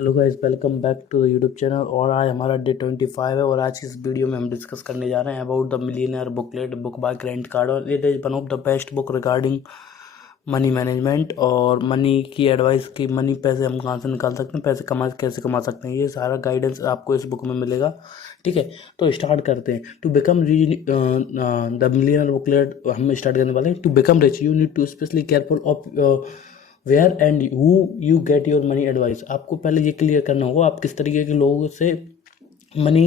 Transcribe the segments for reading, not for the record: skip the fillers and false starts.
Hello guys, welcome back to the YouTube channel. और आज हमारा डे 25 है और आज की इस वीडियो में हम डिस्कस करने जा रहे हैं about the millionaire booklet book by Grant Cardone. It is one of the best book regarding money management और मनी की एडवाइस की मनी पैसे हम कहाँ से निकाल सकते हैं, पैसे कैसे कमा सकते हैं, ये सारा गाइडेंस आपको इस बुक में मिलेगा। ठीक है, तो स्टार्ट करते हैं। To become the millionaire booklet हम स्टार्ट करने वाले हैं। To become rich you need to specially careful of where and who you get your money advice. आपको पहले ये क्लियर करना होगा आप किस तरीके के लोगों से मनी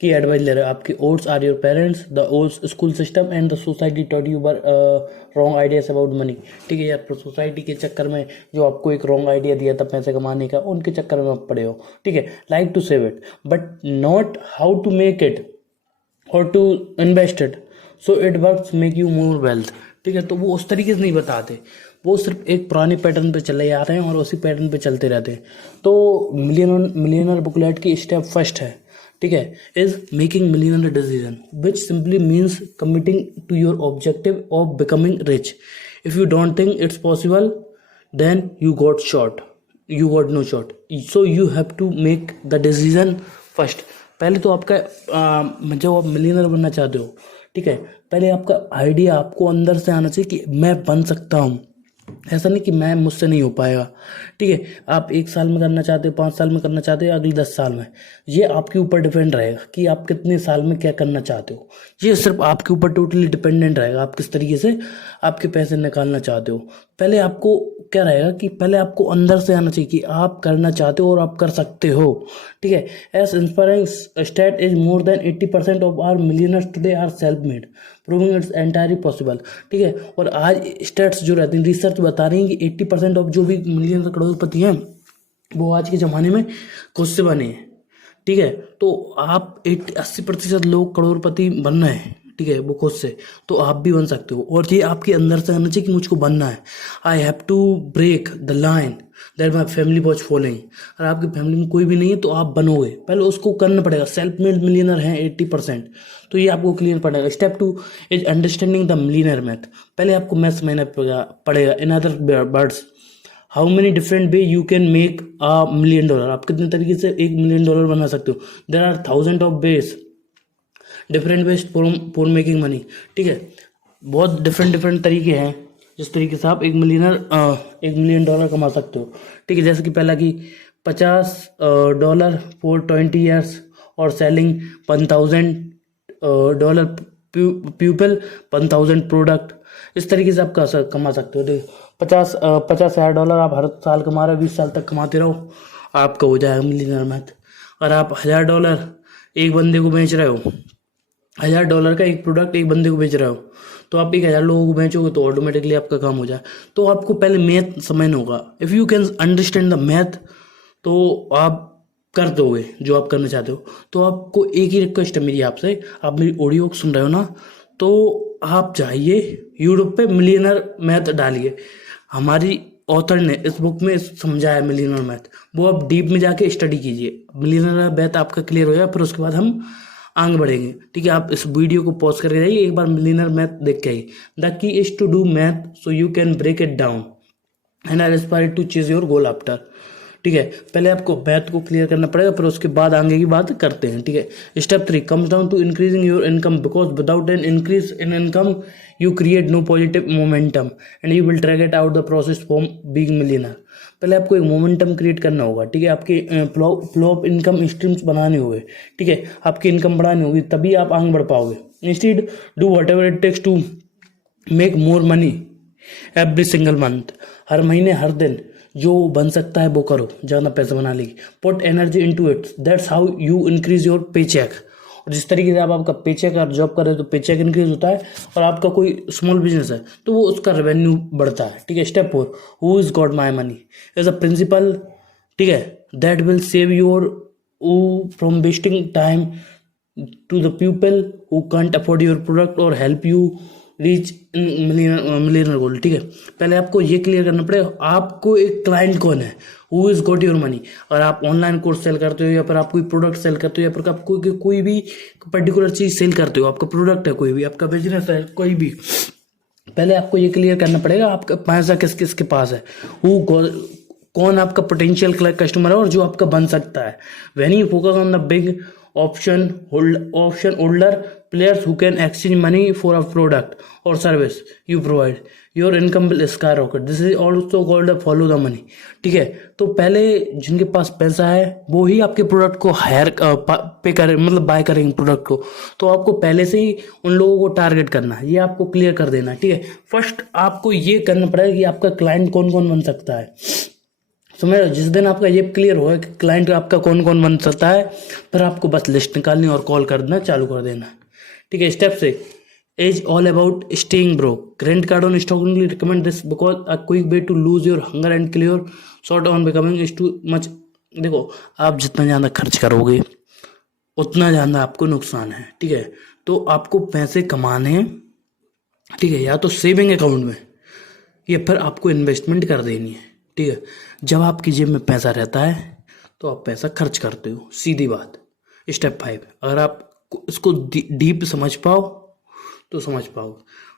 की एडवाइस ले रहे हो। आपके odds are your parents, the old school system and the society taught you wrong ideas about money. ठीक है, या सोसाइटी के चक्कर में जो आपको एक रॉन्ग आइडिया दिया था पैसे कमाने का, उनके चक्कर में आप पड़े हो। ठीक है, like to save it but not how to make it और to invest it so it works make you more wealth. ठीक है, तो वो उस तरीके से नहीं बताते, वो सिर्फ एक पुराने पैटर्न पे चले जा रहे हैं और उसी पैटर्न पे चलते रहते हैं। तो मिलियनर बुकलेट की स्टेप फर्स्ट है, ठीक है, is making millionaire decision which simply means committing to your objective of becoming rich. If you don't think it's possible then you got no shot, so you have to make the decision first. पहले तो आपका जब आप millionaire बनना चाहते हो, ठीक है, पहले आपका आइडिया आपको अंदर से आना चाहिए कि मैं बन सकता हूँ। ऐसा नहीं कि मैं मुझसे नहीं हो पाएगा। ठीक है, आप 1 साल में करना चाहते हो, 5 साल में करना चाहते हो, अगले 10 साल में, ये आपके ऊपर डिपेंड रहेगा कि आप कितने साल में क्या करना चाहते हो। ये सिर्फ आपके ऊपर टोटली डिपेंडेंट रहेगा आप किस तरीके से आपके पैसे निकालना चाहते हो। पहले आपको क्या रहेगा कि पहले आपको अंदर से आना चाहिए कि आप करना चाहते हो और आप कर सकते हो। ठीक है, as inspiring state is more than 80% of our millionaires today are self made proving it's entirely possible. ठीक है, और आज स्टेट्स जो रहती हैं, रिसर्च बता रही हैं कि 80% ऑफ जो भी मिलियनर करोड़पति हैं वो आज के ज़माने में खुद से बने हैं। ठीक है, तो आप 80% लोग करोड़पति बन रहे हैं, ठीक है, वो खुद से, तो आप भी बन सकते हो। और ये आपके अंदर से आना चाहिए कि मुझको बनना है। I have to break the line that my family was following. अगर आपकी फैमिली में कोई भी नहीं है तो आप बनोगे, पहले उसको करना पड़ेगा। सेल्फ मेड मिलियनर हैं 80%, तो ये आपको क्लियर पड़ेगा। Step 2 is understanding the millionaire math. पहले आपको मैथ्स समझना पड़ेगा। In other words, how many different way you can make $1 million। आप कितने तरीके से $1 million बना सकते हो। There are thousand of ways, different ways for making money. ठीक है, बहुत डिफरेंट तरीके हैं जिस तरीके से आप $1 million कमा सकते हो। ठीक है, जैसे कि पहला कि $50 फॉर 20 years और सेलिंग $1,000 पीपल 1,000 प्रोडक्ट। इस तरीके से आप कमा सकते हो। देखो, 50,000 आप हर साल कमा रहे हो, 20 साल तक कमाते रहो, आपका हो जाएगा मिलियनर मैथ। और आप $1,000 एक बंदे को बेच रहे हो, $1,000 का एक प्रोडक्ट एक बंदे को बेच रहे हो, तो आप 1,000 लोगों को बेचोगे तो ऑटोमेटिकली आपका काम हो जाए। तो आपको पहले मैथ समझना होगा। If you can understand the math तो आप कर दोगे जो आप करना चाहते हो। तो आपको एक ही रिक्वेस्ट है मेरी आपसे, आप मेरी ऑडियो सुन रहे हो ना, तो आप जाइए यूट्यूब पे मिलियनर मैथ डालिए। हमारी ऑथर ने इस बुक में समझाया मिलियनर मैथ, वो आप डीप में जाके स्टडी कीजिए। मिलियनर मैथ आपका क्लियर हो जाए, फिर उसके बाद हम आगे बढ़ेंगे। ठीक है, आप इस वीडियो को पॉज करके रहिए, एक बार मिलियनर मैथ देख के आइए। The key is to do math so you can break it down and I aspire to chase your goal after. ठीक है, पहले आपको मैथ को क्लियर करना पड़ेगा, फिर उसके बाद आगे की बात करते हैं। ठीक है, step 3 comes down to increasing your income because without an increase in income you create no positive momentum and you will track it out the process from being millionaire. पहले आपको एक मोमेंटम क्रिएट करना होगा। ठीक है, आपके flow of income streams बनाने होंगे। ठीक है, आपकी इनकम बढ़ानी होगी, तभी आप आगे बढ़ पाओगे। Instead do whatever it takes to make more money every single month. हर महीने हर दिन जो बन सकता है वो करो, ज़्यादा पैसा बना लेगी। Put energy into it, that's how you increase your pay check. और जिस तरीके से आप आपका पे चेक और जॉब कर रहे हो तो पे चेक इंक्रीज होता है, और आपका कोई स्मॉल बिजनेस है तो वो उसका रेवेन्यू बढ़ता है। ठीक है, step 4 who is got my money as a principal. ठीक है, that will save your from wasting time to the people who can't afford your product और help you reach millionaire goal. ठीक है, पहले आपको ये क्लियर करना पड़ेगा आपको एक क्लाइंट कौन है, who is got your money. और आप ऑनलाइन कोर्स सेल करते हो, या फिर आप कोई प्रोडक्ट सेल करते हो, या फिर आप कोई भी पर्टिकुलर चीज़ सेल करते हो, आपका प्रोडक्ट है कोई भी, आपका बिजनेस है कोई भी, पहले आपको ये क्लियर करना पड़ेगा आपका पैसा किस किस के पास है। कौन आपका पोटेंशियल कस्टमर है और जो आपका बन सकता है। When you focus on the big option holder players who can exchange money for a product or service you provide, your income will skyrocket. This is also called a follow the money. ठीक है, तो पहले जिनके पास पैसा है वो ही आपके product को हायर पे करें, मतलब बाय करेंगे प्रोडक्ट को। तो आपको पहले से ही उन लोगों को टारगेट करना है, ये आपको क्लियर कर देना है। ठीक है, फर्स्ट आपको ये करना पड़ेगा कि आपका क्लाइंट कौन कौन बन सकता है। समझ, जिस दिन आपका ये क्लियर होगा कि क्लाइंट आपका कौन कौन बन सकता है, फिर आपको बस लिस्ट निकालनी और कॉल कर देना चालू कर देना। ठीक है, step 6 is all about staying broke. Grant Cardone strongly recommend this because a quick way to lose your hunger and kill your sort on becoming is too much. देखो, आप जितना ज़्यादा खर्च करोगे उतना ज़्यादा आपको नुकसान है। ठीक है, तो आपको पैसे कमाने हैं, ठीक है, या तो सेविंग अकाउंट में या फिर आपको इन्वेस्टमेंट कर देनी है। ठीक है, जब आपकी जेब में पैसा रहता है तो आप पैसा खर्च करते हो, सीधी बात। स्टेप 5, अगर आप इसको डीप समझ पाओ तो समझ पाओ।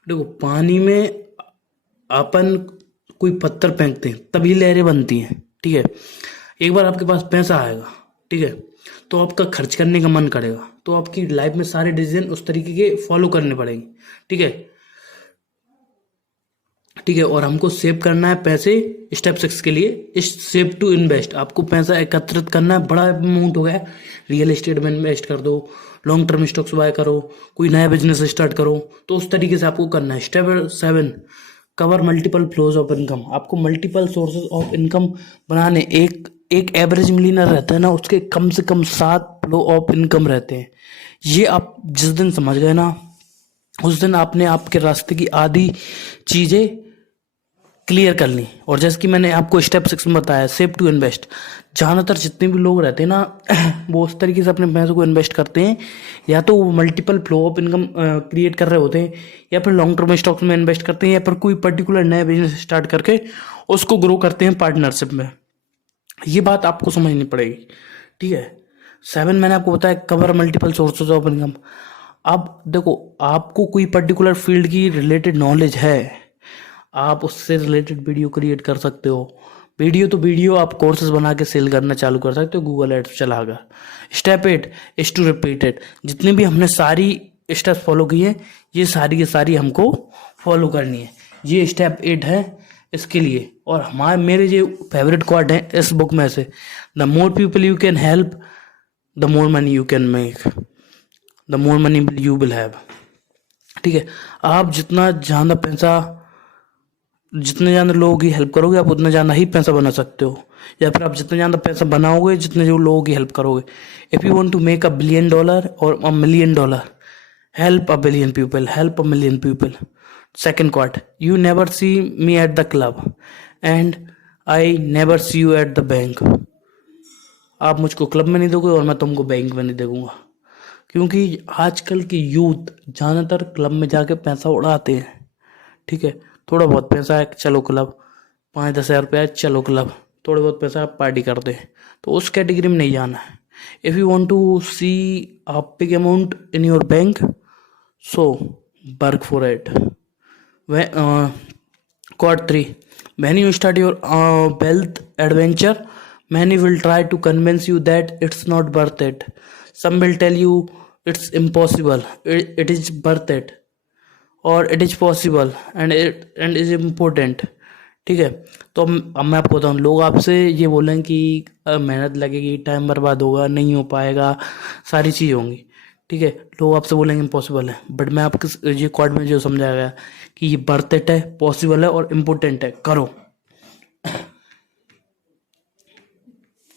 देखो, पानी में अपन कोई पत्थर फेंकते हैं तभी लहरें बनती हैं। ठीक है, एक बार आपके पास पैसा आएगा, ठीक है, तो आपका खर्च करने का मन करेगा, तो आपकी लाइफ में सारे डिसीजन उस तरीके के फॉलो करने पड़ेंगे। ठीक है, ठीक है, और हमको सेव करना है पैसे। स्टेप 6 के लिए इस सेव टू इन्वेस्ट, आपको पैसा एकत्रित करना है। बड़ा अमाउंट हो गया, रियल एस्टेट में इन्वेस्ट कर दो, लॉन्ग टर्म स्टॉक्स बाय करो, कोई नया बिजनेस स्टार्ट करो, तो उस तरीके से आपको करना है। Step 7 cover multiple flows of income. आपको मल्टीपल सोर्सेज ऑफ इनकम बनाने, एक एवरेज मिलियनर रहता है ना, उसके कम से कम 7 फ्लो ऑफ इनकम रहते हैं। ये आप जिस दिन समझ गए ना, उस दिन आपने आपके रास्ते की आधी चीज़ें क्लियर कर ली। और जैसे कि मैंने आपको स्टेप 6 में बताया, सेव टू इन्वेस्ट, ज़्यादातर जितने भी लोग रहते हैं ना वो उस तरीके से अपने पैसों को इन्वेस्ट करते हैं, या तो वो multiple flow of income create कर रहे होते हैं, या फिर लॉन्ग टर्म स्टॉक्स में इन्वेस्ट करते हैं, या फिर कोई पर्टिकुलर नया बिजनेस स्टार्ट करके उसको ग्रो करते हैं पार्टनरशिप में। ये बात आपको समझनी पड़ेगी। ठीक है, 7 मैंने आपको बताया cover multiple sources of income. अब देखो, आपको कोई पर्टिकुलर फील्ड की रिलेटेड नॉलेज है, आप उससे रिलेटेड वीडियो क्रिएट कर सकते हो। वीडियो आप कोर्सेज बना के सेल करना चालू कर सकते हो गूगल एड्स चलाकर। Step 8 is to repeat it. जितनी भी हमने सारी स्टेप्स फॉलो की है, ये सारी की सारी हमको फॉलो करनी है। ये स्टेप 8 है इसके लिए। और मेरे जो फेवरेट क्वाट है इस बुक में से, the more people you can help the more money you can make, the more money you will have. ठीक है, आप जितने ज़्यादा लोगों की हेल्प करोगे, आप उतना ज़्यादा ही पैसा बना सकते हो, या फिर आप जितना ज़्यादा पैसा बनाओगे जितने जो लोगों की हेल्प करोगे। If you want to make $1 billion और $1 million, help $1 billion people, help $1 million people। Second quad, you never see me at the club and I never see you at the bank. आप मुझको club में नहीं दोगे और मैं तुमको bank में नहीं देखूंगा, क्योंकि आजकल की यूथ ज़्यादातर क्लब में जाके पैसा उड़ाते हैं। ठीक है, थोड़ा बहुत पैसा है चलो क्लब, 5-10 हज़ार रुपया है चलो क्लब, थोड़े बहुत पैसा पार्टी करते हैं, तो उस कैटेगरी में नहीं जाना है। If you want to see a big amount in your bank, so work for it. Quad 3, when you start your wealth adventure, many will try to convince you that it's not worth it. Some will tell you it's impossible, it is worth it, or it is possible and is important। ठीक है, तो अब मैं आपको बताऊँ, लोग आपसे ये बोलें कि मेहनत लगेगी, टाइम बर्बाद होगा, नहीं हो पाएगा, सारी चीज़ होंगी। ठीक है, लोग आपसे बोलेंगे इम्पॉसिबल है, बट मैं आपको ये क्वाड में जो समझाया गया कि ये वर्थ इट है, पॉसिबल है और इम्पोर्टेंट है, करो।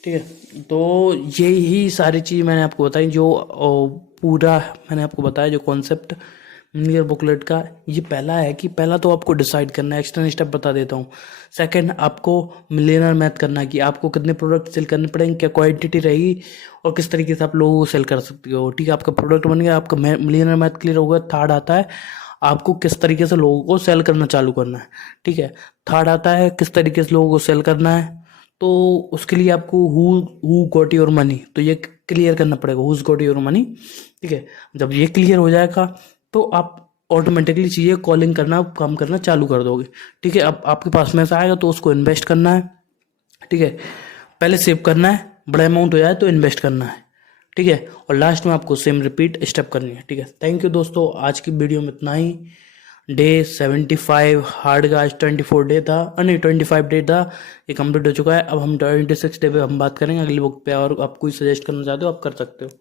ठीक है, तो यही सारी चीज़ मैंने आपको बताई, जो पूरा मैंने आपको बताया जो कॉन्सेप्ट मिलियनेयर बुकलेट का। ये पहला है कि पहला तो आपको डिसाइड करना है, एक्स्ट्रा स्टेप बता देता हूँ। सेकंड, आपको मिलियनेयर मैथ करना है कि आपको कितने प्रोडक्ट सेल करने पड़ेंगे, क्या क्वांटिटी रहेगी और किस तरीके से आप लोगों को सेल कर सकते हो। ठीक है, आपका प्रोडक्ट बन गया, आपका मिलियनेयर मैथ क्लियर होगा। थर्ड आता है आपको किस तरीके से लोगों को सेल करना चालू करना है। ठीक है, थर्ड आता है किस तरीके से लोगों को सेल करना है, तो उसके लिए आपको हु गॉट योर मनी, तो ये क्लियर करना पड़ेगा, हुज गॉट योर मनी। ठीक है, जब ये क्लियर हो जाएगा तो आप ऑटोमेटिकली चीज़ें कॉलिंग करना, काम करना चालू कर दोगे। ठीक है, अब आपके पास पैसा आएगा तो उसको इन्वेस्ट करना है। ठीक है, पहले सेव करना है, बड़ा अमाउंट हो जाए तो इन्वेस्ट करना है, ठीक है, और लास्ट में आपको सेम रिपीट स्टेप करनी है, ठीक है। थैंक यू दोस्तों, आज की वीडियो में इतना ही। डे 75 हार्ड का आज 24 डे था, नहीं 25 डे था, ये कंप्लीट हो चुका है। अब हम 26 डे पे हम बात करेंगे अगली बुक पे, और आप कोई सजेस्ट करना चाहते हो आप कर सकते हो।